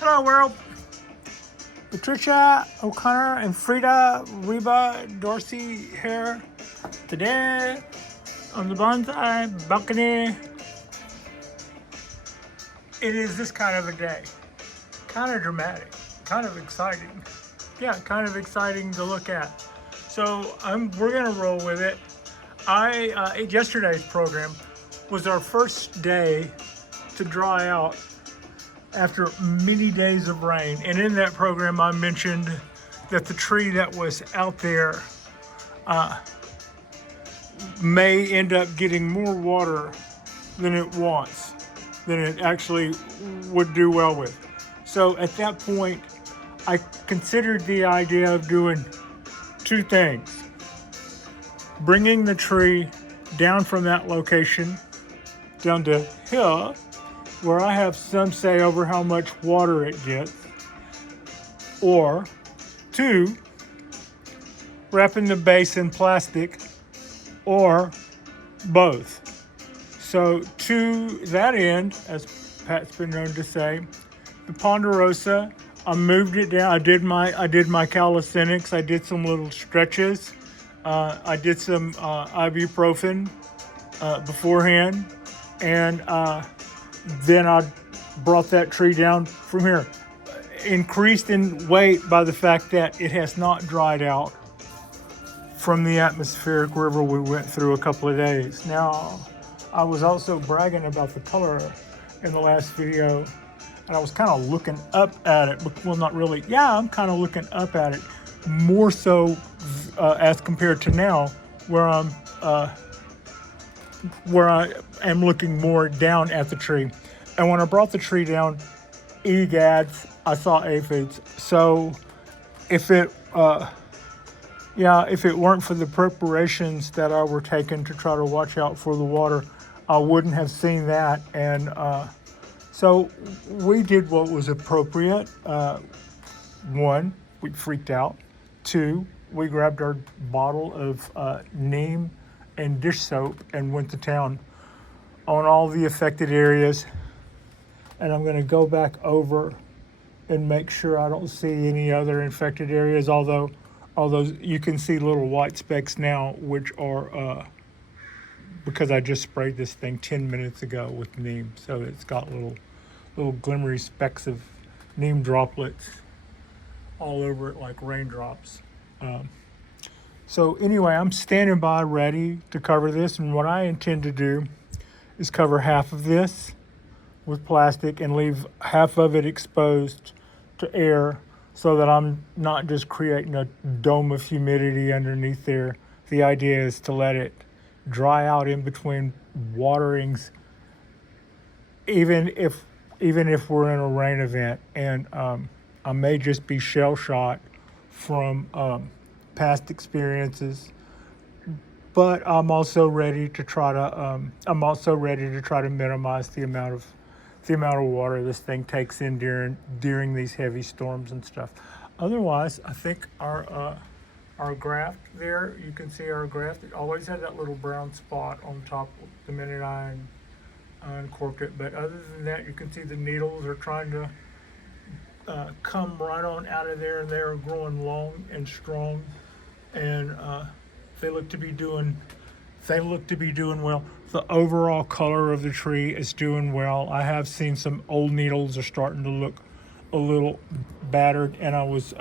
Hello world! Patricia O'Connor and Frida Reba Dorsey here today on the Bonsai Balcony. It is this kind of a day. Kind of dramatic, kind of exciting. Yeah, kind of exciting to look at. So we're gonna roll with it. Yesterday's program was our first day to dry out after many days of rain. And in that program, I mentioned that the tree that was out there may end up getting more water than it wants, than it actually would do well with. So at that point, I considered the idea of doing two things. Bringing the tree down from that location down to here, where I have some say over how much water it gets, or two, wrapping the base in plastic, or both. So to that end, as Pat's been known to say, the Ponderosa, I moved it down. I did my calisthenics. I did some little stretches. I did some ibuprofen beforehand, and then I brought that tree down from here. Increased in weight by the fact that it has not dried out from the atmospheric river we went through a couple of days. Now, I was also bragging about the color in the last video, and I was kind of looking up at it. Well, not really. Yeah, I'm kind of looking up at it more so as compared to now, where I am looking more down at the tree. And when I brought the tree down, egads, I saw aphids. So if it weren't for the preparations that I were taking to try to watch out for the water, I wouldn't have seen that. And so we did what was appropriate. One, we freaked out. Two, we grabbed our bottle of neem and dish soap and went to town on all the affected areas. And I'm going to go back over and make sure I don't see any other infected areas, although you can see little white specks now, which are because I just sprayed this thing 10 minutes ago with neem, so it's got little glimmery specks of neem droplets all over it like raindrops. So anyway, I'm standing by ready to cover this, and what I intend to do is cover half of this with plastic and leave half of it exposed to air so that I'm not just creating a dome of humidity underneath there. The idea is to let it dry out in between waterings, even if we're in a rain event. And I may just be shell shot from past experiences, but I'm also ready to try to minimize the amount of water this thing takes in during these heavy storms and stuff. Otherwise, I think our graft there, you can see our graft. It always had that little brown spot on top the minute I uncorked it. But other than that, you can see the needles are trying to come right on out of there, and they're growing long and strong, and they look to be doing well. The overall color of the tree is doing well. I have seen some old needles are starting to look a little battered, and I was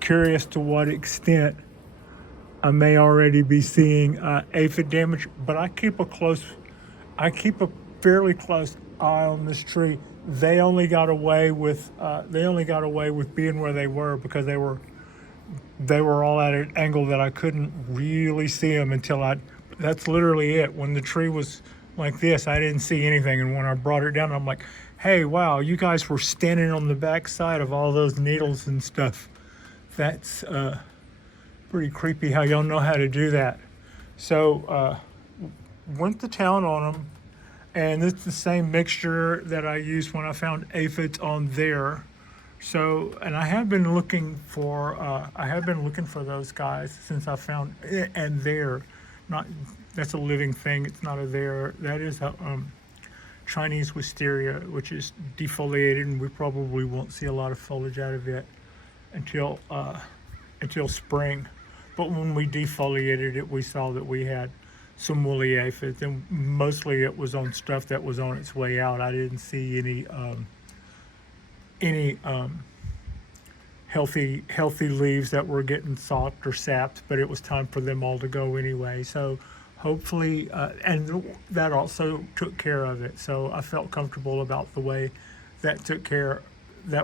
curious to what extent I may already be seeing aphid damage. But I keep a fairly close eye on this tree. They only got away with being where they were because they were all at an angle that I couldn't really see them until that's literally it. When the tree was like this, I didn't see anything. And when I brought it down, I'm like, hey, wow, you guys were standing on the back side of all those needles and stuff. That's pretty creepy how y'all know how to do that. So went to town on them. And it's the same mixture that I used when I found aphids on there. So, and I have been looking for those guys since I found it, and there, not, that's a living thing. It's not a there. That is a Chinese wisteria, which is defoliated, and we probably won't see a lot of foliage out of it until spring. But when we defoliated it, we saw that we had some woolly aphids, and mostly it was on stuff that was on its way out. I didn't see any healthy leaves that were getting socked or sapped, but it was time for them all to go anyway. So hopefully, and that also took care of it. So I felt comfortable about the way that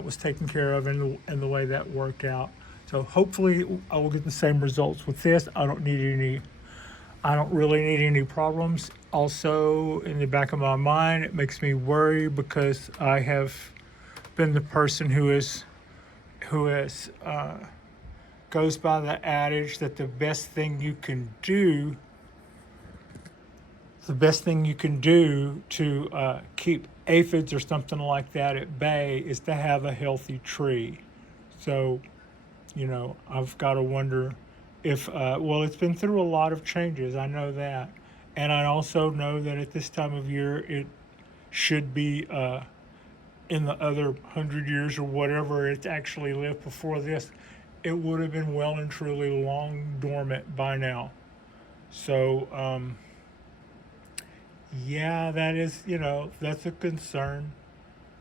was taken care of, and the way that worked out. So hopefully I will get the same results with this. I don't really need any problems. Also, in the back of my mind, it makes me worry because I have been the person who goes by the adage that the best thing you can do to keep aphids or something like that at bay is to have a healthy tree. So, I've got to wonder if, it's been through a lot of changes. I know that. And I also know that at this time of year, it should be, in the other 100 years or whatever it's actually lived before this, it would have been well and truly long dormant by now. So, that is, that's a concern.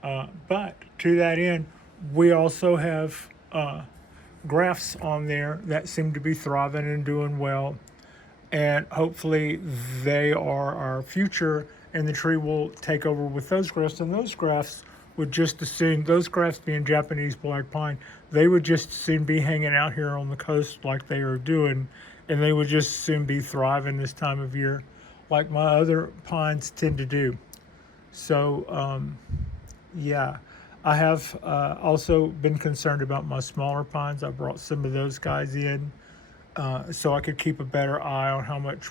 But to that end, we also have grafts on there that seem to be thriving and doing well. And hopefully they are our future, and the tree will take over with those grafts. And those grafts would just as soon, those grafts being Japanese black pine, they would just as soon be hanging out here on the coast like they are doing, and they would just as soon be thriving this time of year like my other pines tend to do. So, I have also been concerned about my smaller pines. I brought some of those guys in so I could keep a better eye on how much,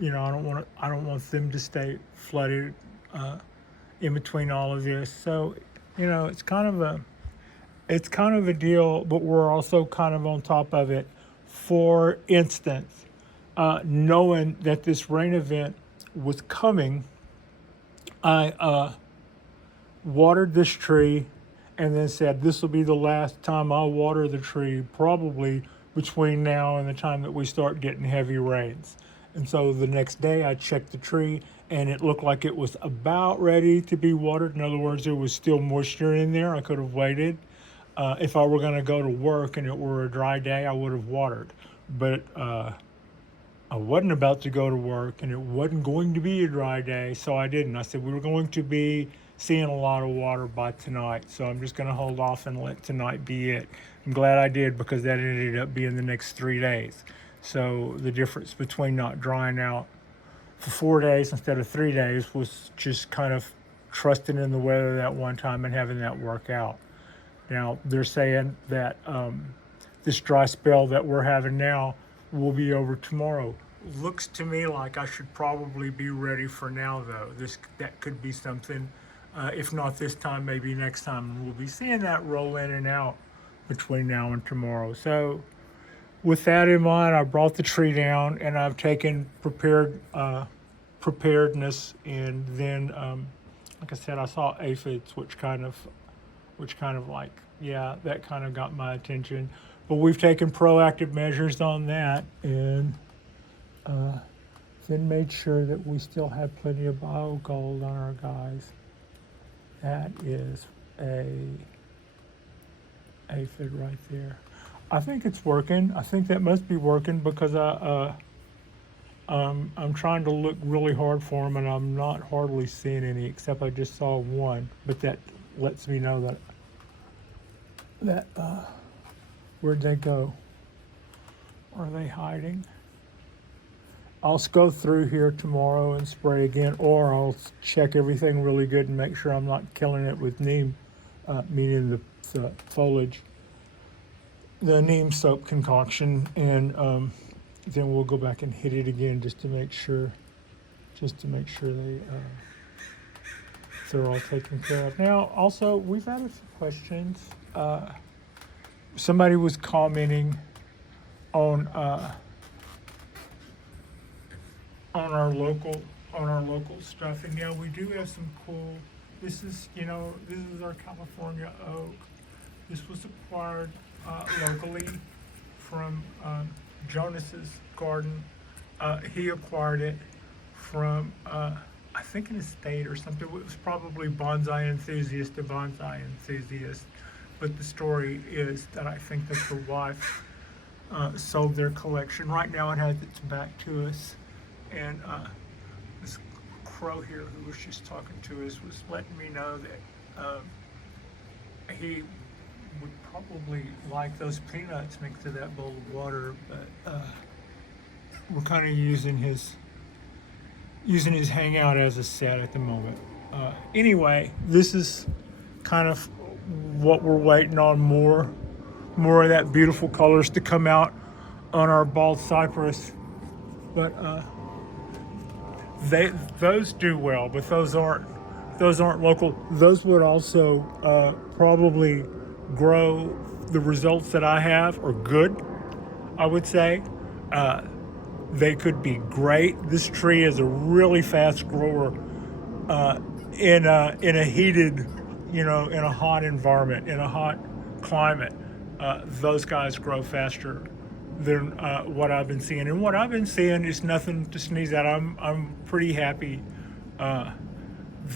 I don't want them to stay flooded in between all of this. So, it's kind of a deal, but we're also kind of on top of it. For instance, knowing that this rain event was coming, I watered this tree and then said, this will be the last time I'll water the tree, probably between now and the time that we start getting heavy rains. And so the next day I checked the tree, and it looked like it was about ready to be watered. In other words, there was still moisture in there. I could have waited. If I were going to go to work and it were a dry day, I would have watered. But I wasn't about to go to work, and it wasn't going to be a dry day, so I didn't. I said we were going to be seeing a lot of water by tonight, so I'm just going to hold off and let tonight be it. I'm glad I did, because that ended up being the next 3 days. So the difference between not drying out for 4 days instead of 3 days was just kind of trusting in the weather that one time and having that work out. Now, they're saying that this dry spell that we're having now will be over tomorrow. Looks to me like I should probably be ready for now, though. That could be something, if not this time, maybe next time. And we'll be seeing that roll in and out between now and tomorrow. So with that in mind, I brought the tree down, and I've taken preparedness, and then, like I said, I saw aphids, which kind of like, that kind of got my attention. But we've taken proactive measures on that, and then made sure that we still have plenty of biogold on our guys. That is a aphid right there. I think it's working. I think that must be working, because I'm trying to look really hard for them, and I'm not hardly seeing any, except I just saw one. But that lets me know that where'd they go? Are they hiding? I'll go through here tomorrow and spray again, or I'll check everything really good and make sure I'm not killing it with neem, meaning the foliage, the neem soap concoction, and then we'll go back and hit it again just to make sure they're all taken care of. Now, also, we've had a few questions. Somebody was commenting on our local on our local stuff. And yeah, we do have some cool. This is our California oak. This was acquired locally from Jonas's garden. He acquired it from I think an estate or something. It was probably bonsai enthusiast to bonsai enthusiast. But the story is that I think that the wife sold their collection. Right now it has its back to us. And this crow here who was just talking to us was letting me know that he would probably like those peanuts mixed to that bowl of water, but we're kind of using his hangout as a set at the moment. Anyway, this is kind of what we're waiting on, more of that beautiful colors to come out on our bald cypress. But those do well, but those aren't local. Those would also probably grow. The results that I have are good, I would say. They could be great. This tree is a really fast grower in a heated, in a hot environment, in a hot climate. Those guys grow faster than what I've been seeing. And what I've been seeing is nothing to sneeze at. I'm pretty happy.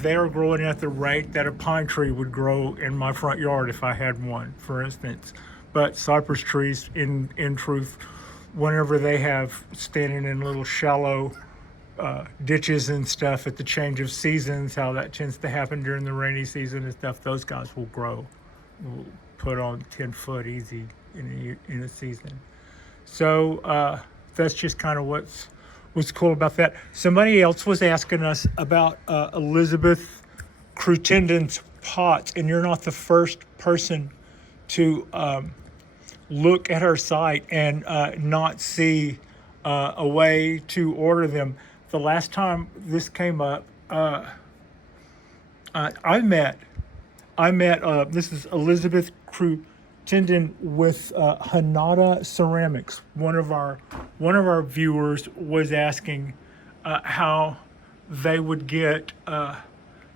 They're growing at the rate that a pine tree would grow in my front yard if I had one, for instance. But cypress trees, in truth, whenever they have standing in little shallow ditches and stuff at the change of seasons, how that tends to happen during the rainy season and stuff, those guys will grow, will put on 10 foot easy in a season. So that's just kind of what's cool about that. Somebody else was asking us about Elizabeth Crutendon's pots, and you're not the first person to look at her site and not see a way to order them. The last time this came up, I met this is Elizabeth Crutendon with Hanada Ceramics. One of our viewers was asking how they would get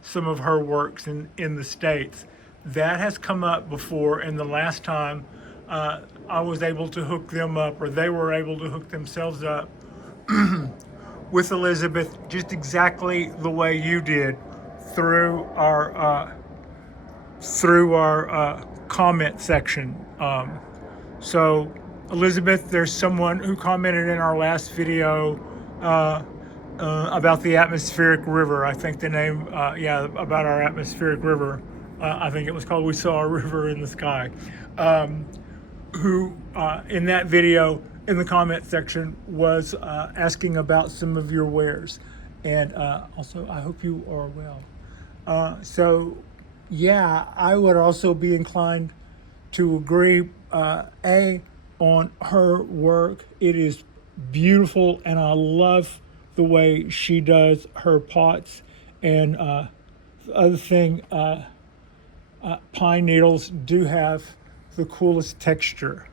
some of her works in the States. That has come up before, and the last time I was able to hook them up, or they were able to hook themselves up with Elizabeth, just exactly the way you did, through our comment section. So Elizabeth, there's someone who commented in our last video about the atmospheric river. I think the name, about our atmospheric river. I think it was called We Saw a River in the Sky. Who in that video in the comment section was asking about some of your wares. And also, I hope you are well. So yeah, I would also be inclined to agree, on her work. It is beautiful, and I love the way she does her pots. And the other thing, pine needles do have the coolest texture.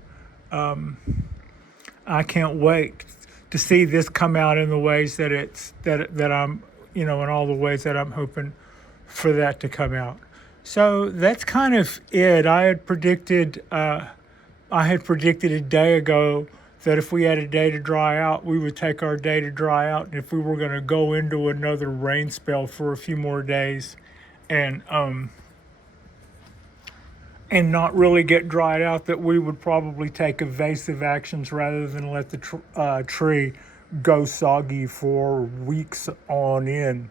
I can't wait to see this come out in the ways that I'm, in all the ways that I'm hoping for that to come out. So that's kind of it. I had predicted a day ago that if we had a day to dry out, we would take our day to dry out. And if we were going to go into another rain spell for a few more days and not really get dried out, that we would probably take evasive actions rather than let the tree go soggy for weeks on end.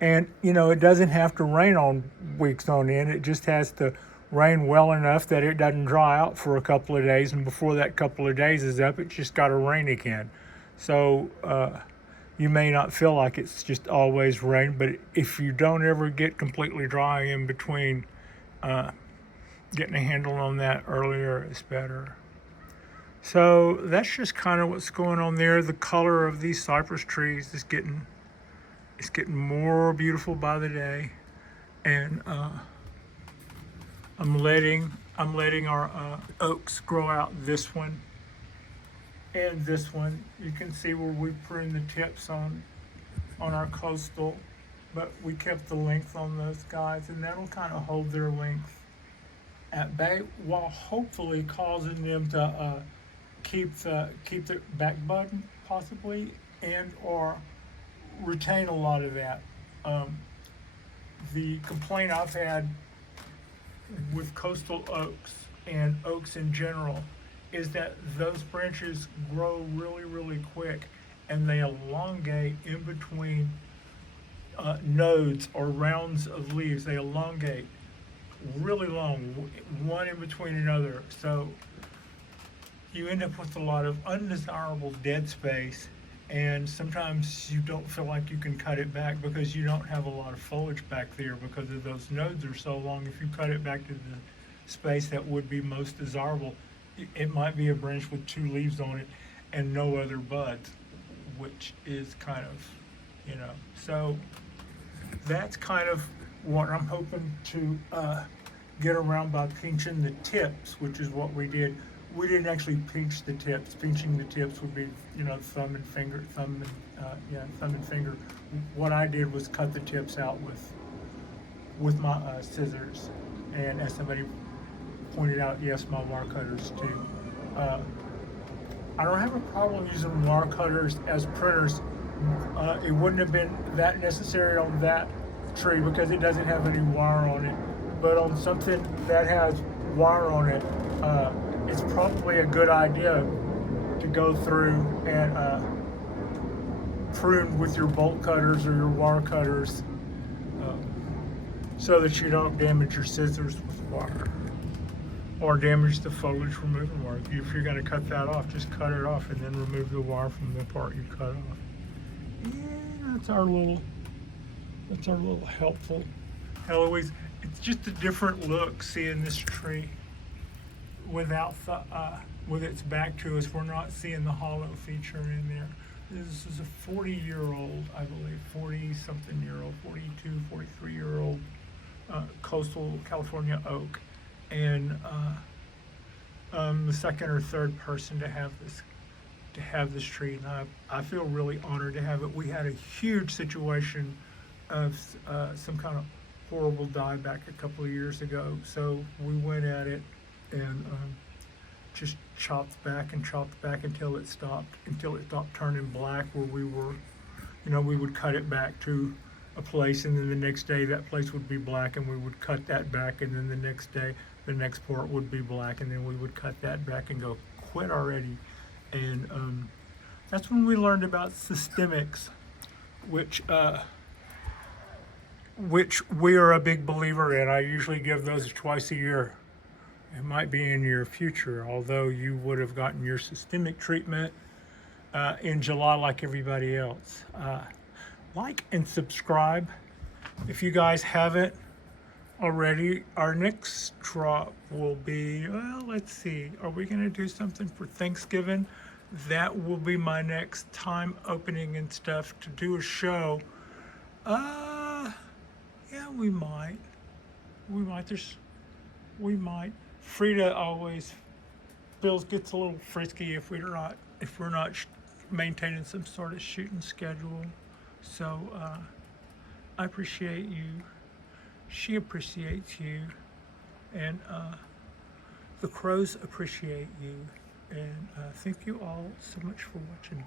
And, it doesn't have to rain on weeks on end. It just has to rain well enough that it doesn't dry out for a couple of days. And before that couple of days is up, it's just got to rain again. So you may not feel like it's just always rain, but if you don't ever get completely dry in between, getting a handle on that earlier is better. So that's just kind of what's going on there. The color of these cypress trees is getting more beautiful by the day, and I'm letting our oaks grow out. This one and this one. You can see where we prune the tips on on our coastal, but we kept the length on those guys, and that'll kind of hold their length at bay while hopefully causing them to keep their back button possibly, and or retain a lot of that. The complaint I've had with coastal oaks and oaks in general is that those branches grow really, really quick, and they elongate in between nodes or rounds of leaves. They elongate really long, one in between another. So you end up with a lot of undesirable dead space, and sometimes you don't feel like you can cut it back because you don't have a lot of foliage back there because of those nodes are so long. If you cut it back to the space that would be most desirable, it might be a branch with 2 leaves on it and no other buds, which is kind of, so that's kind of what I'm hoping to get around by pinching the tips, which is what we did. We didn't actually pinch the tips. Pinching the tips would be, thumb and finger. What I did was cut the tips out with my scissors, and as somebody pointed out, yes, my wire cutters too. I don't have a problem using wire cutters as printers. It wouldn't have been that necessary on that tree because it doesn't have any wire on it. But on something that has wire on it, it's probably a good idea to go through and prune with your bolt cutters or your wire cutters so that you don't damage your scissors with wire or damage the foliage removal wire. If you're going to cut that off, just cut it off and then remove the wire from the part you cut off. And that's our little helpful Eloise. It's just a different look seeing this tree without with its back to us. We're not seeing the hollow feature in there. This is a 40-year-old, I believe, 40-something-year-old, 42, 43-year-old coastal California oak, and the second or third person to have this tree, and I feel really honored to have it. We had a huge situation of some kind of horrible dieback a couple of years ago, so we went at it and just chopped back until it stopped turning black, where we were, we would cut it back to a place, and then the next day that place would be black, and we would cut that back, and then the next day the next part would be black, and then we would cut that back and go, quit already. And that's when we learned about systemics, which we are a big believer in. I usually give those twice a year. It might be in your future, although you would have gotten your systemic treatment in July like everybody else. Like and subscribe if you guys haven't already. Our next drop will be, let's see, are we going to do something for Thanksgiving? That will be my next time opening and stuff to do a show. Yeah, we might. Frida always gets a little frisky if we're not maintaining some sort of shooting schedule. So I appreciate you. She appreciates you, and the crows appreciate you. And thank you all so much for watching.